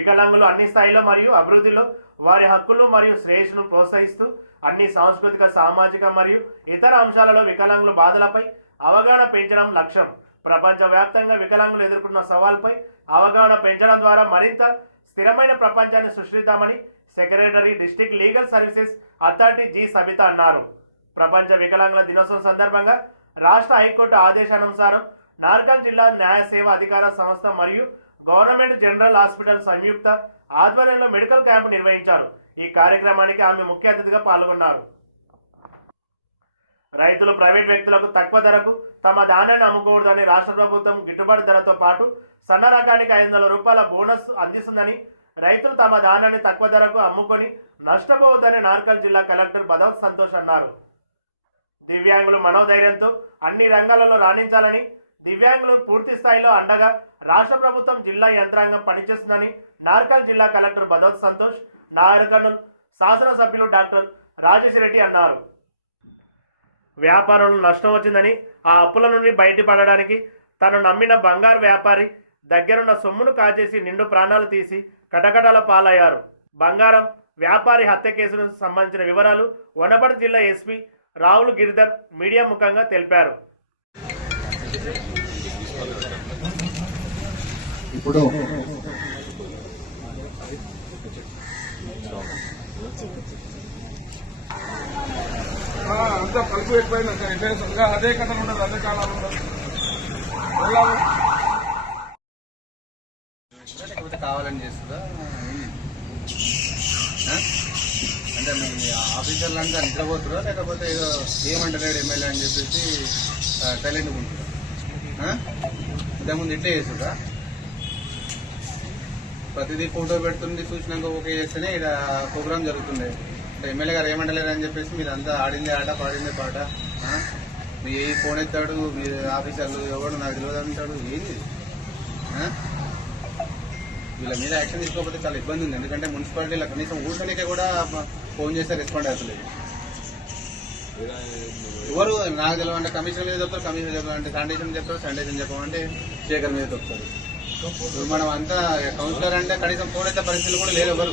వికలాంగులు అన్ని స్థాయిలో మరియు అభివృద్ధిలో వారి హక్కులు మరియు శ్రేయస్సును ప్రోత్సహిస్తూ అన్ని సాంస్కృతిక సామాజిక మరియు ఇతర అంశాలలో వికలాంగుల బాధలపై అవగాహన పెంచడం లక్ష్యం. ప్రపంచవ్యాప్తంగా వికలాంగులు ఎదుర్కొన్న సవాల్పై అవగాహన పెంచడం ద్వారా మరింత స్థిరమైన ప్రపంచాన్ని సృష్టిస్తామని secretary district legal services authority G. Sabitha అన్నారు. ప్రపంచ వికలాంగుల దినోత్సవం సందర్భంగా రాష్ట్ర హైకోర్టు ఆదేశానుసారం నార్కల్ జిల్లా న్యాయ సేవ అధికార సంస్థ మరియు గవర్నమెంట్ జనరల్ హాస్పిటల్ సంయుక్త ఆధ్వర్యంలో మెడికల్ క్యాంపు నిర్వహించారు. ఈ కార్యక్రమానికి ఆమె ముఖ్య అతిథిగా పాల్గొన్నారు. రైతులు ప్రైవేట్ వ్యక్తులకు తక్కువ ధరకు తమ ధాన్యాన్ని అమ్ముకోవద్దని రాష్ట్ర ప్రభుత్వం గిట్టుబాటు ధరతో పాటు సన్న రకానికి ఐదు వందల రూపాయల బోనస్ అందిస్తుందని రైతులు తమ ధాన్యాన్ని తక్కువ ధరకు అమ్ముకొని నష్టపోవద్దని నార్కల్ జిల్లా కలెక్టర్ బదవ్ సంతోష్ అన్నారు. దివ్యాంగులు మనోధైర్యంతో అన్ని రంగాలలో రాణించాలని దివ్యాంగులు పూర్తి స్థాయిలో అండగా రాష్ట్ర ప్రభుత్వం జిల్లా యంత్రాంగం పనిచేస్తుందని నార్కల్ జిల్లా కలెక్టర్ బదవత్ సంతోష్ నారకల్ శాసనసభ్యులు డాక్టర్ రాజేష్ రెడ్డి అన్నారు. వ్యాపారంలో నష్టం వచ్చిందని ఆ అప్పుల నుండి బయటపడడానికి తను నమ్మిన బంగారు వ్యాపారి దగ్గరున్న సొమ్మును కాజేసి నిండు ప్రాణాలు తీసి కటకటాల పాలయ్యారు. బంగారం వ్యాపారి హత్య కేసులకు సంబంధించిన వివరాలు వనపర్తి జిల్లా ఎస్పీ రావులు గిరిధర్ మీడియా ముఖంగా తెలిపారు. ఇప్పుడు ఆ, అంతా పలుపు ఎక్కువైంది సార్. ఇంకా అదే కథ ఉండదు అదే కాలాలు ఉండదు. లేకపోతే కావాలని చేస్తుందా? అంటే మీ ఆఫీసర్లు అంతా నిద్రపోతురా లేకపోతే ఏదో ఏమంటలేడు ఎమ్మెల్యే అని చెప్పేసి సైలెంట్గా ఉంటుందా? ఇంతకుముందు ఇట్లే చేస్తుందా ప్రతిదీ ఫోటో పెడుతుంది చూసినాక ఓకే చేస్తేనే ఇక్కడ ప్రోగ్రామ్ జరుగుతుండే. ఎమ్మెల్యే గారు ఏమంటలేరు అని చెప్పేసి మీరు అంతా ఆడిందే ఆట పాడిందే పాట. మీ ఏ ఫోన్ ఎత్తాడు మీ ఆఫీసర్లు ఎవడు నాకు తెలియదు అంటాడు ఏంది? వీళ్ళ మీద యాక్షన్ తీసుకోకపోతే చాలా ఇబ్బంది ఉంది. ఎందుకంటే మున్సిపాలిటీలో కనీసం ఊరికనికే కూడా ఫోన్ చేస్తే రెస్పాండ్ అవుతలేదు. ఎవరు నాకు తెలియదంటే కమిషన్ మీద చెప్తారు కమిషన్ చెప్పాలంటే శానిటేషన్ చెప్తారు శానిటేషన్ చెప్పమంటే శేఖర్ మీద చెప్తారు. ఇప్పుడు మనం అంతా కౌన్సిలర్ అంటే కనీసం ఫోన్ అయితే పరిస్థితులు కూడా లేదు ఎవరు.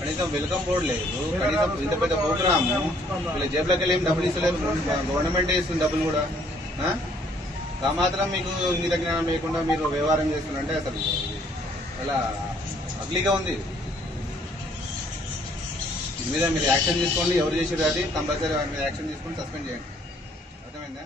కనీసం వెల్కమ్ బోర్డు లేదు. కనీసం ఇంత పెద్ద ప్రోగ్రాము వీళ్ళ జేబులోకి వెళ్ళి డబ్బులు ఇస్తలేదు గవర్నమెంట్ ఇస్తుంది డబ్బులు కూడా. ఆ? ఆ మాత్రం మీకు ఇంగిత జ్ఞానం లేకుండా మీరు వ్యవహారం చేస్తున్నారంటే అసలు అలా అగ్లీగా ఉంది. దీని మీద మీరు యాక్షన్ తీసుకోండి. ఎవరు చేసారు అది? కంపల్సరీ వారి మీద యాక్షన్ తీసుకొని సస్పెండ్ చేయండి. అర్థమైందా?